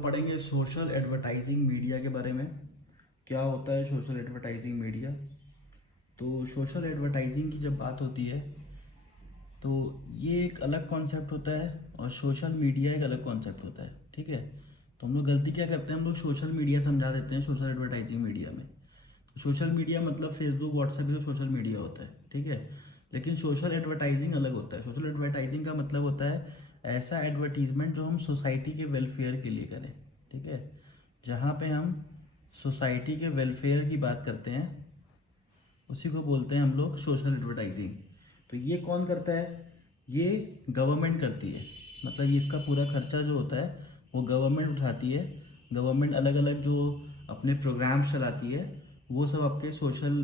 लोग पढ़ेंगे social advertising media के बारे में। क्या होता है सोशल एडवर्टाइजिंग मीडिया? तो सोशल एडवर्टाइजिंग की जब बात होती है तो ये एक अलग कॉन्सेप्ट होता है और सोशल मीडिया एक अलग कॉन्सेप्ट होता है। ठीक है, तो हम लोग गलती क्या करते हैं, हम लोग सोशल मीडिया समझा देते हैं सोशल एडवर्टाइजिंग मीडिया में। तो सोशल मीडिया मतलब फेसबुक व्हाट्सएप भी तो सोशल मीडिया होता है। ठीक है, लेकिन सोशल एडवर्टाइजिंग अलग होता है। सोशल एडवर्टाइजिंग का मतलब होता है ऐसा एडवर्टीजमेंट जो हम सोसाइटी के वेलफेयर के लिए करें। ठीक है, जहाँ पे हम सोसाइटी के वेलफेयर की बात करते हैं उसी को बोलते हैं हम लोग सोशल एडवर्टाइजिंग। तो ये कौन करता है? ये गवर्नमेंट करती है। मतलब ये इसका पूरा खर्चा जो होता है वो गवर्नमेंट उठाती है। गवर्नमेंट अलग अलग जो अपने प्रोग्राम्स चलाती है वो सब आपके सोशल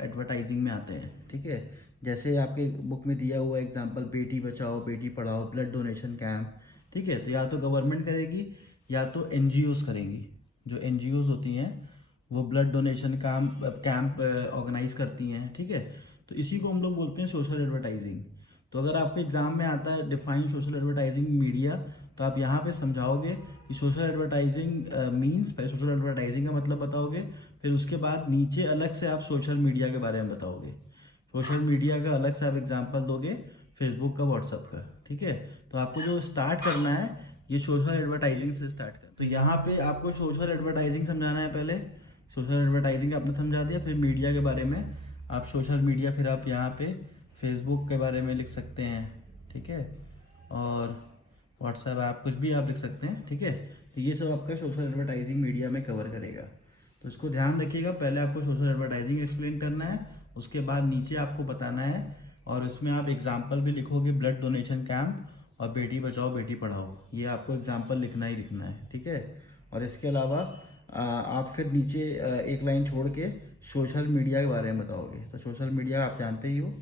एडवर्टाइजिंग में आते हैं। ठीक है, जैसे आपके बुक में दिया हुआ example Beti Bachao Beti Padhao blood donation camp. ठीक है, तो या तो गवर्नमेंट करेगी या तो एनजीओज करेंगी। जो एनजीओज होती हैं वो ब्लड डोनेशन कैंप ऑर्गेनाइज करती हैं। ठीक है, तो इसी को हम लोग बोलते हैं सोशल एडवर्टाइजिंग। तो अगर आपके एग्जाम में आता है डिफाइन सोशल एडवर्टाइजिंग मीडिया, तो आप यहाँ पे समझाओगे कि सोशल एडवर्टाइजिंग मीन्स, पहले सोशल एडवर्टाइजिंग का मतलब बताओगे, फिर उसके बाद नीचे अलग से आप सोशल मीडिया के बारे में बताओगे। सोशल मीडिया का अलग से आप एग्जाम्पल दोगे, फेसबुक का व्हाट्सअप का। ठीक है, तो आपको जो स्टार्ट करना है ये सोशल एडवर्टाइजिंग से स्टार्ट करना। तो यहाँ पे आपको सोशल एडवर्टाइजिंग समझाना है। पहले सोशल एडवर्टाइजिंग आपने समझा दिया, फिर मीडिया के बारे में आप सोशल मीडिया, फिर आप यहाँ पे फेसबुक के बारे में लिख सकते हैं। ठीक है, और व्हाट्सएप ऐप कुछ भी आप लिख सकते हैं। ठीक है, तो ये सब आपका सोशल एडवर्टाइजिंग मीडिया में कवर करेगा। तो इसको ध्यान रखिएगा, पहले आपको सोशल एडवर्टाइजिंग एक्सप्लेन करना है, उसके बाद नीचे आपको बताना है और इसमें आप एग्जाम्पल भी लिखोगे ब्लड डोनेशन कैंप और बेटी बचाओ बेटी पढ़ाओ, ये आपको एग्जाम्पल लिखना ही लिखना है। ठीक है, और इसके अलावा आप फिर नीचे एक लाइन छोड़ के सोशल मीडिया के बारे में बताओगे। तो सोशल मीडिया आप जानते ही हो,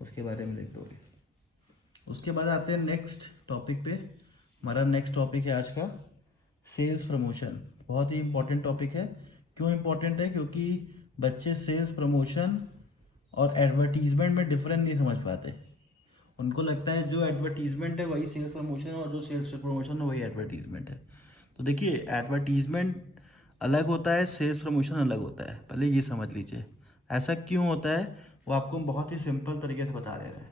उसके बारे में लिख दोगे। उसके बाद आते हैं नेक्स्ट टॉपिक पे। हमारा नेक्स्ट टॉपिक है आज का सेल्स प्रमोशन। बहुत ही इंपॉर्टेंट टॉपिक है। क्यों इंपॉर्टेंट है? क्योंकि बच्चे सेल्स प्रमोशन और एडवर्टीजमेंट में डिफरेंस नहीं समझ पाते। उनको लगता है जो एडवर्टीजमेंट है वही सेल्स प्रमोशन है और जो सेल्स प्रमोशन है वही एडवर्टीजमेंट है। तो देखिए, एडवर्टीजमेंट अलग होता है, सेल्स प्रमोशन अलग होता है। पहले ये समझ लीजिए ऐसा क्यों होता है, वो आपको हम बहुत ही सिंपल तरीके से बता दे रहे हैं।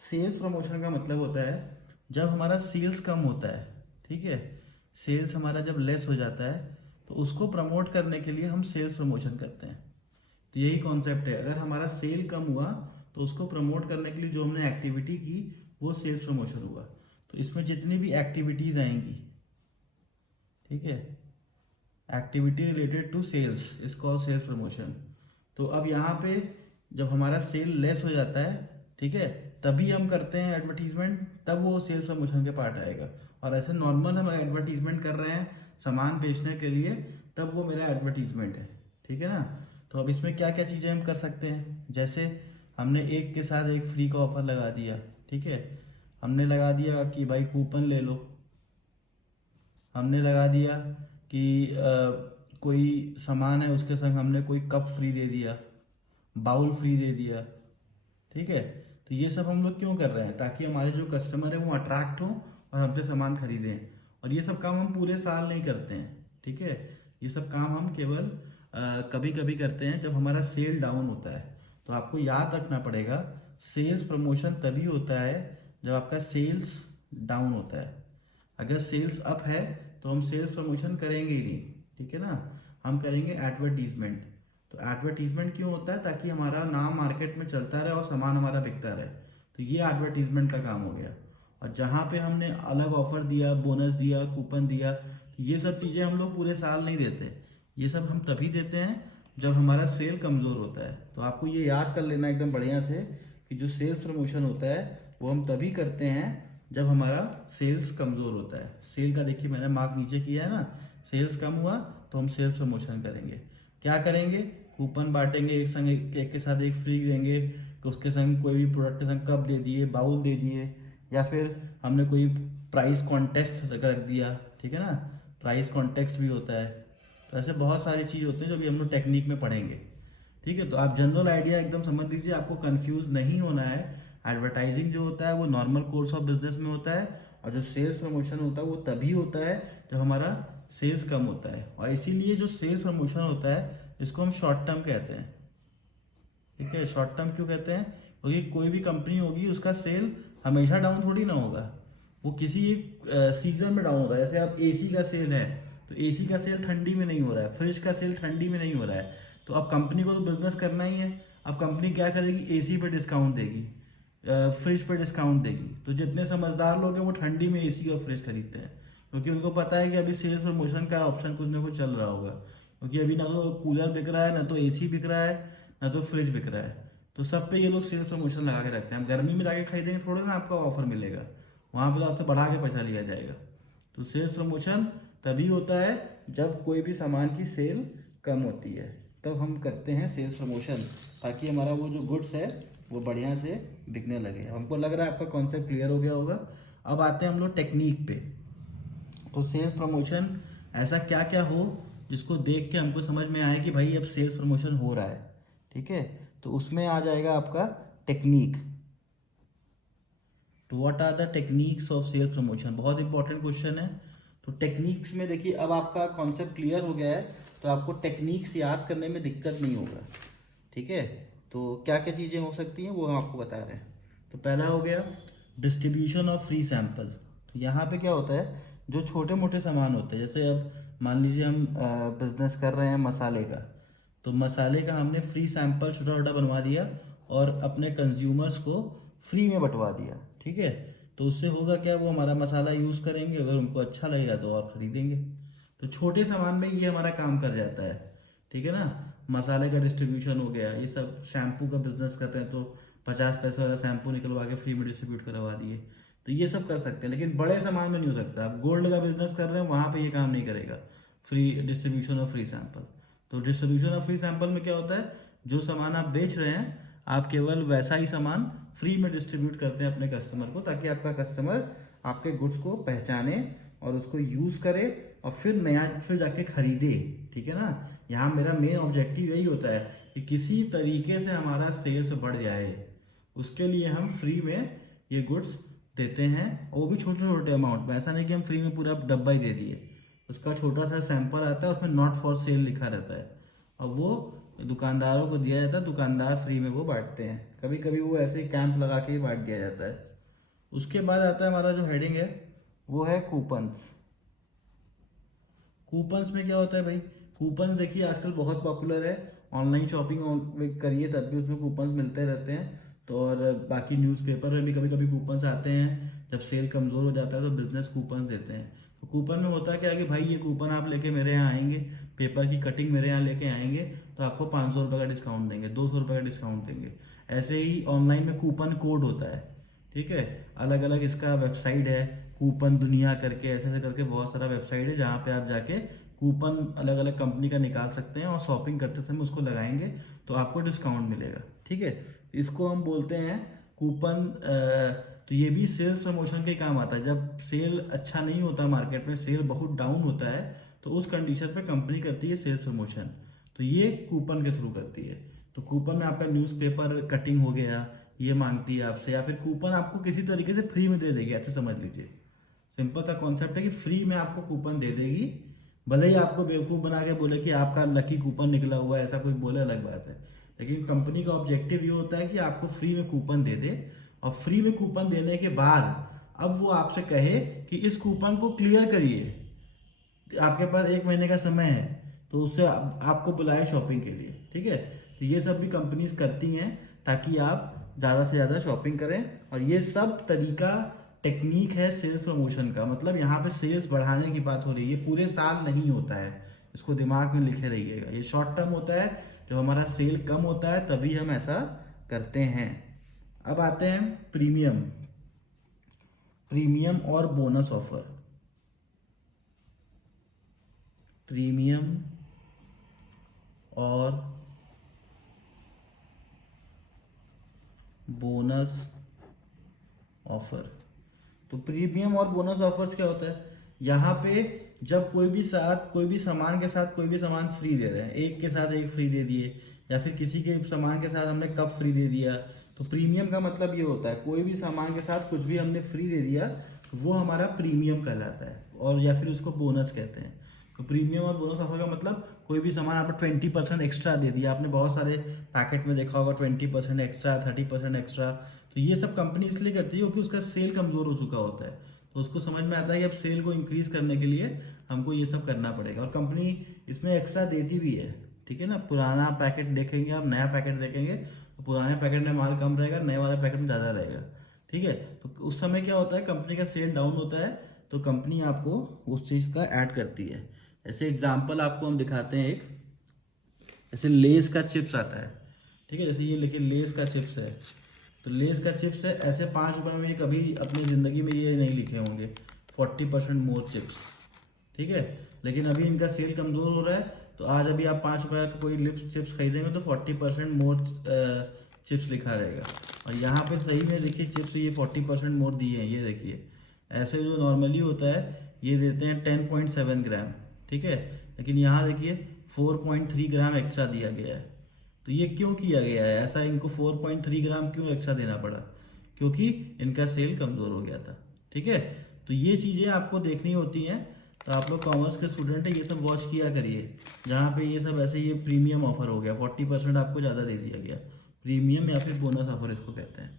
सेल्स प्रमोशन का मतलब होता है जब हमारा सेल्स कम होता है। ठीक है, सेल्स हमारा जब लेस हो जाता है तो उसको प्रमोट करने के लिए हम सेल्स प्रमोशन करते हैं। तो यही कॉन्सेप्ट है, अगर हमारा सेल कम हुआ तो उसको प्रमोट करने के लिए जो हमने एक्टिविटी की वो सेल्स प्रमोशन हुआ। तो इसमें जितनी भी एक्टिविटीज़ आएंगी, ठीक है, activity related to sales is called sales promotion. तो अब यहाँ पे जब हमारा सेल लेस हो जाता है, ठीक है, तभी हम करते हैं एडवर्टीजमेंट, तब वो सेल्स प्रमोशन के पार्ट आएगा। और ऐसे नॉर्मल हम एडवर्टीजमेंट कर रहे हैं सामान बेचने के लिए, तब वो मेरा एडवर्टीजमेंट है। ठीक है ना? तो अब इसमें क्या क्या चीज़ें हम कर सकते हैं, जैसे हमने एक के साथ एक फ्री का ऑफर लगा दिया। ठीक है, हमने लगा दिया कि भाई कूपन ले लो। हमने लगा दिया कि कोई सामान है उसके संग हमने कोई कप फ्री दे दिया, बाउल फ्री दे दिया। ठीक है, तो ये सब हम लोग क्यों कर रहे हैं? ताकि हमारे जो कस्टमर है वो अट्रैक्ट हों और हमसे सामान खरीदें। और ये सब काम हम पूरे साल नहीं करते हैं। ठीक है, ये सब काम हम केवल कभी कभी करते हैं जब हमारा सेल डाउन होता है। तो आपको याद रखना पड़ेगा, सेल्स प्रमोशन तभी होता है जब आपका सेल्स डाउन होता है। अगर सेल्स अप है तो हम सेल्स प्रमोशन करेंगे ही नहीं। ठीक है ना? हम करेंगे एडवर्टीजमेंट। तो एडवर्टीजमेंट क्यों होता है? ताकि हमारा नाम मार्केट में चलता रहे और सामान हमारा बिकता रहे। तो ये एडवर्टीजमेंट का काम हो गया। और जहाँ पे हमने अलग ऑफर दिया, बोनस दिया, कूपन दिया, तो ये सब चीज़ें हम लोग पूरे साल नहीं देते। ये सब हम तभी देते हैं जब हमारा सेल कमज़ोर होता है। तो आपको ये याद कर लेना एकदम बढ़िया से कि जो सेल्स प्रमोशन होता है वो हम तभी करते हैं जब हमारा सेल्स कमज़ोर होता है। सेल का देखिए मैंने मार्क नीचे किया है ना, सेल्स कम हुआ तो हम सेल्स प्रमोशन करेंगे। क्या करेंगे? कूपन बांटेंगे, एक संग एक के साथ एक फ्री देंगे, कि उसके संग कोई भी प्रोडक्ट के संग कप दे दिए, बाउल दे दिए, या फिर हमने कोई प्राइस कॉन्टेस्ट रख दिया। ठीक है ना? प्राइस कॉन्टेस्ट भी होता है। तो ऐसे बहुत सारी चीज़ होते हैं जो भी हम लोग टेक्निक में पढ़ेंगे। ठीक है, तो आप जनरल आइडिया एकदम समझ लीजिए, आपको कंफ्यूज नहीं होना है। एडवर्टाइजिंग जो होता है वो नॉर्मल कोर्स ऑफ बिजनेस में होता है, और जो सेल्स प्रमोशन होता है वो तभी होता है जब हमारा सेल्स कम होता है, और इसीलिए जो सेल्स प्रमोशन होता है इसको हम शॉर्ट टर्म कहते हैं। ठीक है, शॉर्ट टर्म क्यों कहते हैं? क्योंकि कोई भी कंपनी होगी उसका सेल हमेशा डाउन थोड़ी ना होगा, वो किसी एक सीजन में डाउन होता है। जैसे अब एसी का सेल है तो एसी का सेल ठंडी में नहीं हो रहा है, फ्रिज का सेल ठंडी में नहीं हो रहा है, तो अब कंपनी को तो बिजनेस करना ही है। अब कंपनी क्या करेगी? एसी पे डिस्काउंट देगी, फ्रिज पे डिस्काउंट देगी। तो जितने समझदार लोग हैं वो ठंडी में एसी और फ्रिज खरीदते हैं, क्योंकि उनको पता है कि अभी सेल्स प्रमोशन का ऑप्शन कुछ ना कुछ चल रहा होगा। क्योंकि अभी ना तो कूलर बिक रहा है, ना तो एसी बिक रहा है, ना तो फ्रिज बिक रहा है, तो सब पे ये लोग सेल्स प्रमोशन लगा के रखते हैं। हम गर्मी में जाके खरीदेंगे थोड़ा ना आपका ऑफर मिलेगा, वहाँ पे तो आपसे बढ़ा के पैसा लिया जाएगा। तो सेल्स प्रमोशन तभी होता है जब कोई भी सामान की सेल कम होती है, तब हम करते हैं सेल्स प्रमोशन, ताकि हमारा वो जो गुड्स है वो बढ़िया से बिकने लगे। हमको लग रहा है आपका कॉन्सेप्ट क्लियर हो गया होगा। अब आते हैं हम लोग टेक्निक पे। तो सेल्स प्रमोशन ऐसा क्या क्या हो जिसको देख के हमको समझ में आए कि भाई अब सेल्स प्रमोशन हो रहा है। ठीक है, तो उसमें आ जाएगा आपका टेक्निक। तो what are the techniques of sales promotion, बहुत इंपॉर्टेंट क्वेश्चन है। तो टेक्निक्स में देखिए, अब आपका कॉन्सेप्ट क्लियर हो गया है तो आपको टेक्निक्स याद करने में दिक्कत नहीं होगा। ठीक है, तो क्या क्या चीज़ें हो सकती हैं वो हम आपको बता रहे हैं। तो पहला हो गया डिस्ट्रीब्यूशन ऑफ फ्री सैंपल। तो यहाँ पे क्या होता है, जो छोटे मोटे सामान होते हैं, जैसे अब मान लीजिए हम बिजनेस कर रहे हैं मसाले का, तो मसाले का हमने फ्री सैंपल छोटा छोटा बनवा दिया और अपने कंज्यूमर्स को फ्री में बंटवा दिया। ठीक है, तो उससे होगा क्या, वो हमारा मसाला यूज़ करेंगे, अगर उनको अच्छा लगेगा तो और ख़रीदेंगे। तो छोटे सामान में ये हमारा काम कर जाता है। ठीक है ना, मसाले का डिस्ट्रीब्यूशन हो गया, ये सब शैम्पू का बिजनेस कर रहे हैं तो 50 पैसे वाला शैम्पू निकलवा के फ्री में डिस्ट्रीब्यूट करवा दिए, तो ये सब कर सकते हैं। लेकिन बड़े सामान में नहीं हो सकता। आप गोल्ड का बिजनेस कर रहे हैं, वहाँ पे ये काम नहीं करेगा, free distribution of free sample. तो डिस्ट्रीब्यूशन ऑफ फ्री सैंपल में क्या होता है, जो सामान आप बेच रहे हैं आप केवल वैसा ही सामान फ्री में डिस्ट्रीब्यूट करते हैं अपने कस्टमर को, ताकि आपका कस्टमर आपके गुड्स को पहचाने और उसको यूज़ करे और फिर जाके खरीदे। ठीक है ना, यहाँ मेरा मेन ऑब्जेक्टिव यही होता है कि किसी तरीके से हमारा सेल्स बढ़ जाए, उसके लिए हम फ्री में ये गुड्स देते हैं, और वो भी छोटे छोटे अमाउंट में। ऐसा नहीं कि हम फ्री में पूरा डब्बा ही दे दिए, उसका छोटा सा सैंपल आता है, उसमें नॉट फॉर सेल लिखा रहता है, और वो दुकानदारों को दिया जाता है, दुकानदार फ्री में वो बांटते हैं। कभी कभी वो ऐसे ही कैंप लगा के ही बांट दिया जाता है। उसके बाद आता है हमारा जो हेडिंग है वो है कूपन्स। कूपन्स में क्या होता है भाई, कूपन्स देखिए आजकल बहुत पॉपुलर है, ऑनलाइन शॉपिंग करिए तब भी उसमें कूपन्स मिलते रहते हैं। तो और बाकी न्यूज़पेपर में भी कभी कभी कूपन्स आते हैं, जब सेल कमज़ोर हो जाता है तो बिजनेस कूपन देते हैं। तो कूपन में होता क्या है कि भाई ये कूपन आप लेके मेरे यहाँ आएंगे, पेपर की कटिंग मेरे यहाँ लेके आएंगे तो आपको 500 रुपये का डिस्काउंट देंगे, 200 रुपये का डिस्काउंट देंगे। ऐसे ही ऑनलाइन में कूपन कोड होता है। ठीक है, अलग अलग इसका वेबसाइट है, कूपन दुनिया करके, ऐसे ऐसे करके बहुत सारा वेबसाइट है जहाँ पे आप जाके कूपन अलग अलग कंपनी का निकाल सकते हैं और शॉपिंग करते समय उसको लगाएंगे तो आपको डिस्काउंट मिलेगा। ठीक है, इसको हम बोलते हैं कूपन। तो ये भी सेल्स प्रमोशन के काम आता है। जब सेल अच्छा नहीं होता, मार्केट में सेल बहुत डाउन होता है, तो उस कंडीशन पे कंपनी करती है सेल्स प्रमोशन, तो ये कूपन के थ्रू करती है। तो कूपन में आपका न्यूज़पेपर कटिंग हो गया, ये मांगती है आपसे, या फिर कूपन आपको किसी तरीके से फ्री में दे देगी, ऐसे समझ लीजिए। सिंपल सा कॉन्सेप्ट है कि फ्री में आपको कूपन दे देगी, भले ही आपको बेवकूफ़ बना के बोले कि आपका लकी कूपन निकला हुआ है, ऐसा कोई बोले अलग बात है। लेकिन कंपनी का ऑब्जेक्टिव ये होता है कि आपको फ्री में कूपन दे दे, और फ्री में कूपन देने के बाद अब वो आपसे कहे कि इस कूपन को क्लियर करिए, आपके पास 1 महीने का समय है, तो उससे आपको बुलाए शॉपिंग के लिए। ठीक है, तो ये सब भी कंपनीज करती हैं ताकि आप ज़्यादा से ज़्यादा शॉपिंग करें, और ये सब तरीका टेक्निक है सेल्स प्रमोशन का। मतलब यहाँ पे सेल्स बढ़ाने की बात हो रही है, ये पूरे साल नहीं होता है, इसको दिमाग में लिखे रहिएगा। ये शॉर्ट टर्म होता है, जब हमारा सेल कम होता है तभी हम ऐसा करते हैं। अब आते हैं प्रीमियम, प्रीमियम और बोनस ऑफर। प्रीमियम और बोनस ऑफर। तो प्रीमियम और बोनस ऑफर्स क्या होता है, यहाँ पे जब कोई भी सामान के साथ कोई भी सामान फ्री दे रहे हैं, एक के साथ एक फ्री दे दिए, या फिर किसी के सामान के साथ हमने कप फ्री दे दिया, तो प्रीमियम का मतलब ये होता है कोई भी सामान के साथ कुछ भी हमने फ्री दे दिया, वो हमारा प्रीमियम कहलाता है, और या फिर उसको बोनस कहते हैं। तो प्रीमियम और बोनस ऑफर का मतलब कोई भी सामान आपको 20% एक्स्ट्रा दे दिया। आपने बहुत सारे पैकेट में देखा होगा 20% एक्स्ट्रा, 30% एक्स्ट्रा। तो ये सब कंपनी इसलिए करती है क्योंकि उसका सेल कमज़ोर हो चुका होता है, तो उसको समझ में आता है कि अब सेल को इंक्रीज़ करने के लिए हमको ये सब करना पड़ेगा, और कंपनी इसमें एक्स्ट्रा देती भी है। ठीक है ना, पुराना पैकेट देखेंगे आप, नया पैकेट देखेंगे तो पुराने पैकेट में माल कम रहेगा, नए वाले पैकेट में ज़्यादा रहेगा। ठीक है, तो उस समय क्या होता है, कंपनी का सेल डाउन होता है तो कंपनी आपको उस चीज़ का ऐड करती है। ऐसे एग्जांपल आपको हम दिखाते हैं एक, जैसे लेस का चिप्स आता है। ठीक है, जैसे ये लिखिए लेस का चिप्स है, तो लेस का चिप्स है, ऐसे 5 रुपये में ये कभी अपनी ज़िंदगी में ये नहीं लिखे होंगे 40% मोर चिप्स। ठीक है, लेकिन अभी इनका सेल कमज़ोर हो रहा है, तो आज अभी आप 5 रुपये का कोई लिप्स चिप्स खरीदेंगे तो 40% मोर चिप्स लिखा रहेगा। और यहाँ पे सही में देखिए चिप्स ये 40% मोर दिए हैं, ये देखिए। ऐसे जो नॉर्मली होता है ये देते हैं 10.7 ग्राम। ठीक है, लेकिन यहाँ देखिए 4.3 ग्राम एक्स्ट्रा दिया गया है। तो ये क्यों किया गया है ऐसा, इनको 4.3 ग्राम क्यों एक्स्ट्रा देना पड़ा? क्योंकि इनका सेल कमज़ोर हो गया था। ठीक है, तो ये चीज़ें आपको देखनी होती हैं। तो आप लोग कॉमर्स के स्टूडेंट हैं, ये सब वॉच किया करिए, जहाँ पे ये सब ऐसे ये प्रीमियम ऑफर हो गया, 40% आपको ज़्यादा दे दिया गया, प्रीमियम या फिर बोनस ऑफर इसको कहते हैं।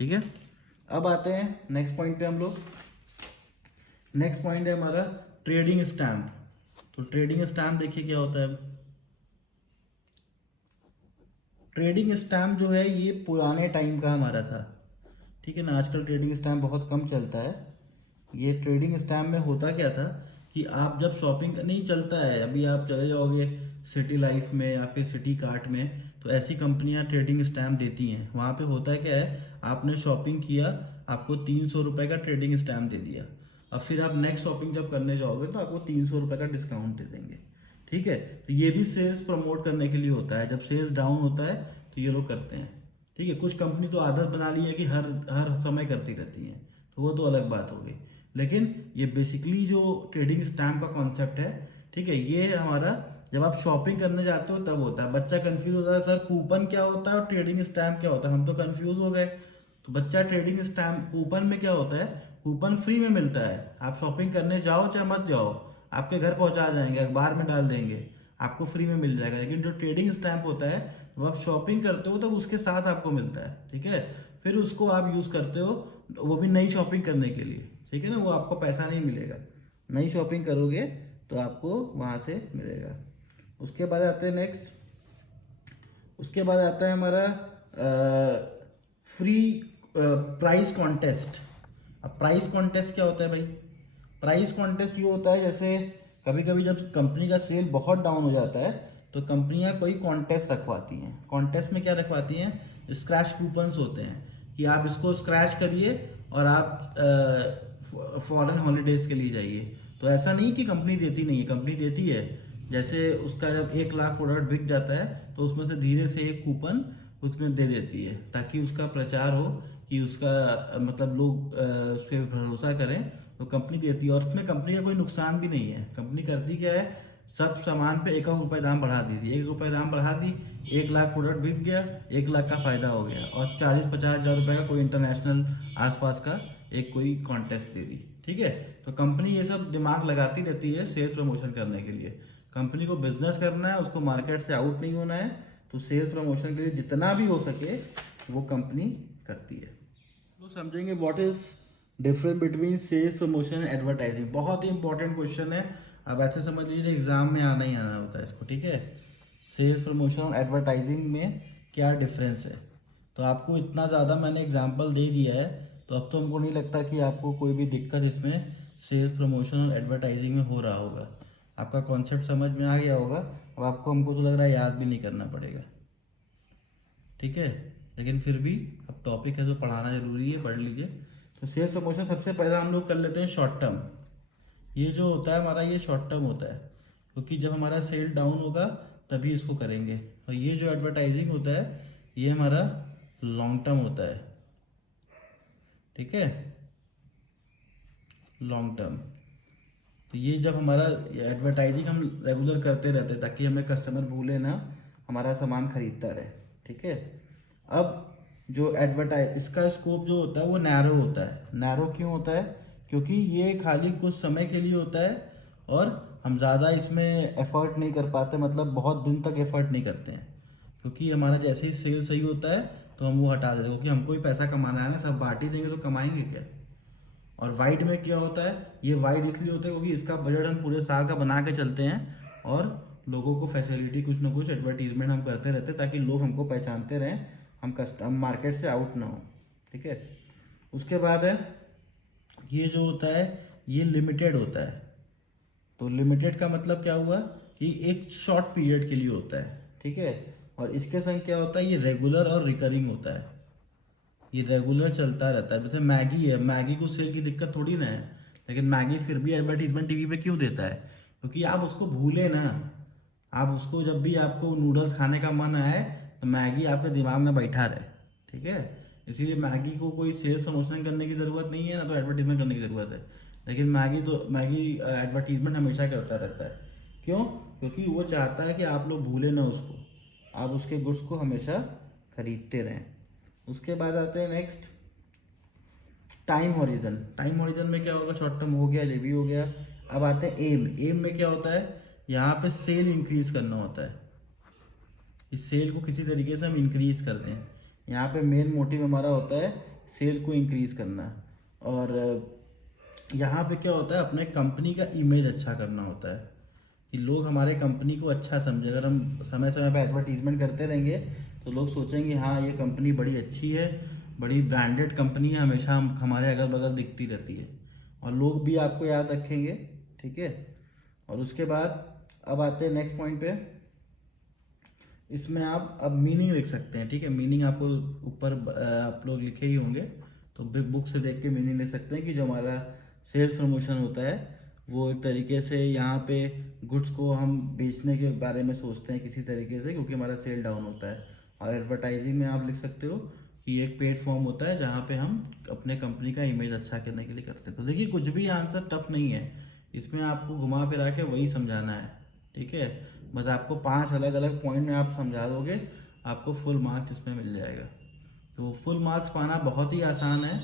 ठीक है, अब आते हैं नेक्स्ट पॉइंट पे हम लोग। नेक्स्ट पॉइंट है हमारा ट्रेडिंग स्टैम्प। तो ट्रेडिंग स्टैम्प देखिए क्या होता है। ट्रेडिंग स्टैम्प जो है ये पुराने टाइम का हमारा था। ठीक है ना, आजकल ट्रेडिंग स्टैम्प बहुत कम चलता है। ये ट्रेडिंग स्टैम्प में होता क्या था कि आप जब शॉपिंग नहीं चलता है, अभी आप चले जाओगे सिटी लाइफ में या फिर सिटी कार्ट में, तो ऐसी कंपनियां ट्रेडिंग स्टैम्प देती हैं। वहाँ पे होता है क्या है, आपने शॉपिंग किया, आपको 300 रुपये का ट्रेडिंग स्टैम्प दे दिया, अब फिर आप नेक्स्ट शॉपिंग जब करने जाओगे तो आपको 300 रुपये का डिस्काउंट दे देंगे। ठीक है, तो ये भी सेल्स प्रमोट करने के लिए होता है, जब सेल्स डाउन होता है तो ये लोग करते हैं। ठीक है, कुछ कंपनी तो आदत बना ली है कि हर हर समय करती रहती हैं, तो वो तो अलग बात हो गई। लेकिन ये बेसिकली जो ट्रेडिंग स्टैम्प का कॉन्सेप्ट है, ठीक है, ये हमारा जब आप शॉपिंग करने जाते हो तब होता है। बच्चा कंफ्यूज होता है, सर कूपन क्या होता है और ट्रेडिंग स्टैम्प क्या होता है, हम तो कंफ्यूज हो गए। तो बच्चा ट्रेडिंग स्टैम्प, कूपन में क्या होता है, कूपन फ्री में मिलता है, आप शॉपिंग करने जाओ चाहे मत जाओ, आपके घर पहुंचा जाएंगे, अखबार में डाल देंगे, आपको फ्री में मिल जाएगा। लेकिन जो ट्रेडिंग स्टैम्प होता है, जब आप शॉपिंग करते हो तब उसके साथ आपको मिलता है। ठीक है, फिर उसको आप यूज़ करते हो, वो भी नई शॉपिंग करने के लिए। ठीक है ना, वो आपको पैसा नहीं मिलेगा, नई शॉपिंग करोगे तो आपको वहाँ से मिलेगा। उसके बाद आते हैं नेक्स्ट, उसके बाद आता है हमारा फ्री प्राइस कॉन्टेस्ट। अब प्राइस कॉन्टेस्ट क्या होता है भाई? प्राइस कॉन्टेस्ट ये होता है जैसे कभी कभी जब कंपनी का सेल बहुत डाउन हो जाता है तो कंपनियां कोई कॉन्टेस्ट रखवाती हैं। कॉन्टेस्ट में क्या रखवाती हैं, स्क्रैच कूपन्स होते हैं कि आप इसको स्क्रैच करिए और आप फॉरेन हॉलीडेज़ के लिए जाइए। तो ऐसा नहीं कि कंपनी देती नहीं है, कंपनी देती है। जैसे उसका जब 1 लाख प्रोडक्ट बिक जाता है तो उसमें से धीरे से एक कूपन उसमें दे देती है, ताकि उसका प्रचार हो कि उसका मतलब लोग उस पर भरोसा करें, तो कंपनी देती है। और उसमें कंपनी का कोई नुकसान भी नहीं है। कंपनी करती क्या है, सब सामान पे 1 रुपये दाम बढ़ा दी थी, 1 रुपये दाम बढ़ा दी, 1 लाख प्रोडक्ट बिक गया, 1 लाख का फ़ायदा हो गया, और 40-50 हज़ार रुपये का कोई इंटरनेशनल आसपास का एक कोई कॉन्टेस्ट दे दी। ठीक है, तो कंपनी ये सब दिमाग लगाती रहती है सेल्स प्रमोशन करने के लिए। कंपनी को बिजनेस करना है, उसको मार्केट से आउट नहीं होना है, तो सेल्स प्रमोशन के लिए जितना भी हो सके वो कंपनी करती है। तो समझेंगे what is difference between sales promotion and advertising. बहुत ही इंपॉर्टेंट क्वेश्चन है, अब ऐसे समझ लीजिए एग्जाम में आना ही आना होता है इसको। ठीक है, सेल्स प्रमोशन और एडवर्टाइजिंग में क्या डिफरेंस है, तो आपको इतना ज़्यादा मैंने एग्जाम्पल दे दिया है, तो अब तो हमको नहीं लगता कि आपको कोई भी दिक्कत इसमें सेल्स प्रमोशन और एडवर्टाइजिंग में हो रहा होगा। आपका कॉन्सेप्ट समझ में आ गया होगा। अब आपको, हमको तो लग रहा है याद भी नहीं करना पड़ेगा। ठीक है, लेकिन फिर भी अब टॉपिक है तो पढ़ाना ज़रूरी है, पढ़ लीजिए। तो सेल्स प्रमोशन सबसे पहले हम लोग कर लेते हैं शॉर्ट टर्म। ये जो होता है हमारा, ये शॉर्ट टर्म होता है, क्योंकि जब हमारा सेल डाउन होगा तभी इसको करेंगे। और ये जो एडवर्टाइजिंग होता है ये हमारा लॉन्ग टर्म होता है। ठीक है, लॉन्ग टर्म। तो ये जब हमारा एडवर्टाइजिंग हम रेगुलर करते रहते हैं ताकि हमें कस्टमर भूले ना, हमारा सामान खरीदता रहे। ठीक है, अब जो इसका स्कोप जो होता है वो नैरो होता है। नैरो क्यों होता है? क्योंकि ये खाली कुछ समय के लिए होता है और हम ज़्यादा इसमें एफ़र्ट नहीं कर पाते, मतलब बहुत दिन तक एफ़र्ट नहीं करते हैं, क्योंकि हमारा जैसे ही सेल सही होता है तो हम वो हटा देते हैं, क्योंकि हमको ही पैसा कमाना है ना, सब बांट ही देंगे तो कमाएंगे क्या। और वाइड में क्या होता है, ये वाइड इसलिए होता है क्योंकि इसका बजट हम पूरे साल का बना के चलते हैं और लोगों को फैसिलिटी कुछ ना कुछ एडवर्टीजमेंट हम करते रहते हैं ताकि लोग हमको पहचानते रहें, हम मार्केट से आउट ना हो। ठीक है। उसके बाद है ये जो होता है ये लिमिटेड होता है। तो लिमिटेड का मतलब क्या हुआ कि एक शॉर्ट पीरियड के लिए होता है। ठीक है। और इसके संग क्या होता है, ये रेगुलर और रिकरिंग होता है, ये रेगुलर चलता रहता है। जैसे मैगी है, मैगी को सेल की दिक्कत थोड़ी ना है, लेकिन मैगी फिर भी एडवर्टीजमेंट टीवी पे क्यों देता है, क्योंकि आप उसको भूले ना। आप उसको जब भी आपको नूडल्स खाने का मन आए तो मैगी आपके दिमाग में बैठा रहे। ठीक है। इसीलिए मैगी को कोई सेल्स प्रमोशन करने की ज़रूरत नहीं है ना, तो एडवर्टीजमेंट करने की ज़रूरत है। लेकिन मैगी एडवर्टीजमेंट हमेशा करता रहता है। क्यों? क्योंकि वो चाहता है कि आप लोग भूले ना उसको, आप उसके गुड्स को हमेशा खरीदते रहें। उसके बाद आते हैं next time horizon. Time horizon में क्या होगा, शॉर्ट टर्म हो गया, ये भी हो गया। अब आते हैं एम। एम में क्या होता है, यहाँ पे सेल इंक्रीज करना होता है, इस सेल को किसी तरीके से हम इंक्रीज करते हैं। यहाँ पे मेन मोटिव हमारा होता है सेल को इंक्रीज करना। और यहाँ पे क्या होता है, अपने कंपनी का इमेज अच्छा करना होता है कि लोग हमारे कंपनी को अच्छा समझे। अगर हम समय समय पर एडवर्टीजमेंट करते रहेंगे तो लोग सोचेंगे हाँ ये कंपनी बड़ी अच्छी है, बड़ी ब्रांडेड कंपनी है, हमेशा हम हमारे अगल बगल दिखती रहती है और लोग भी आपको याद रखेंगे। ठीक है। और उसके बाद अब आते हैं नेक्स्ट पॉइंट पे। इसमें आप अब मीनिंग लिख सकते हैं। ठीक है। मीनिंग आपको ऊपर आप लोग लिखे ही होंगे, तो बिग बुक से देख के मीनिंग लिख सकते हैं कि जो हमारा सेल्स प्रमोशन होता है वो एक तरीके से यहाँ पे गुड्स को हम बेचने के बारे में सोचते हैं किसी तरीके से, क्योंकि हमारा सेल डाउन होता है। और एडवर्टाइजिंग में आप लिख सकते हो कि एक पेड फॉर्म होता है जहाँ पे हम अपने कंपनी का इमेज अच्छा करने के लिए करते हैं। तो देखिए कुछ भी आंसर टफ नहीं है, इसमें आपको घुमा फिरा के वही समझाना है। ठीक है। बस आपको 5 अलग अलग पॉइंट में आप समझा दोगे, आपको फुल मार्क्स इसमें मिल जाएगा। तो फुल मार्क्स पाना बहुत ही आसान है,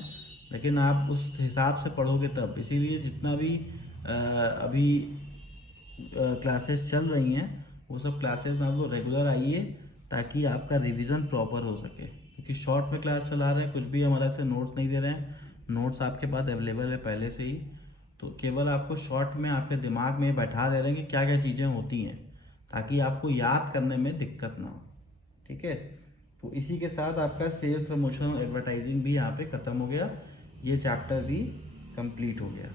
लेकिन आप उस हिसाब से पढ़ोगे तब। इसीलिए जितना भी अभी क्लासेस चल रही हैं वो सब क्लासेस में आप लोग रेगुलर आइए ताकि आपका रिवीजन प्रॉपर हो सके, क्योंकि शॉर्ट में क्लास चला रहे हैं, कुछ भी हम अलग से नोट्स नहीं दे रहे हैं। नोट्स आपके पास अवेलेबल है पहले से ही, तो केवल आपको शॉर्ट में आपके दिमाग में बैठा दे रहे हैं कि क्या क्या चीज़ें होती हैं ताकि आपको याद करने में दिक्कत ना हो। ठीक है। तो इसी के साथ आपका सेल्स प्रमोशन और एडवर्टाइजिंग भी यहाँ पे ख़त्म हो गया, ये चैप्टर भी कंप्लीट हो गया।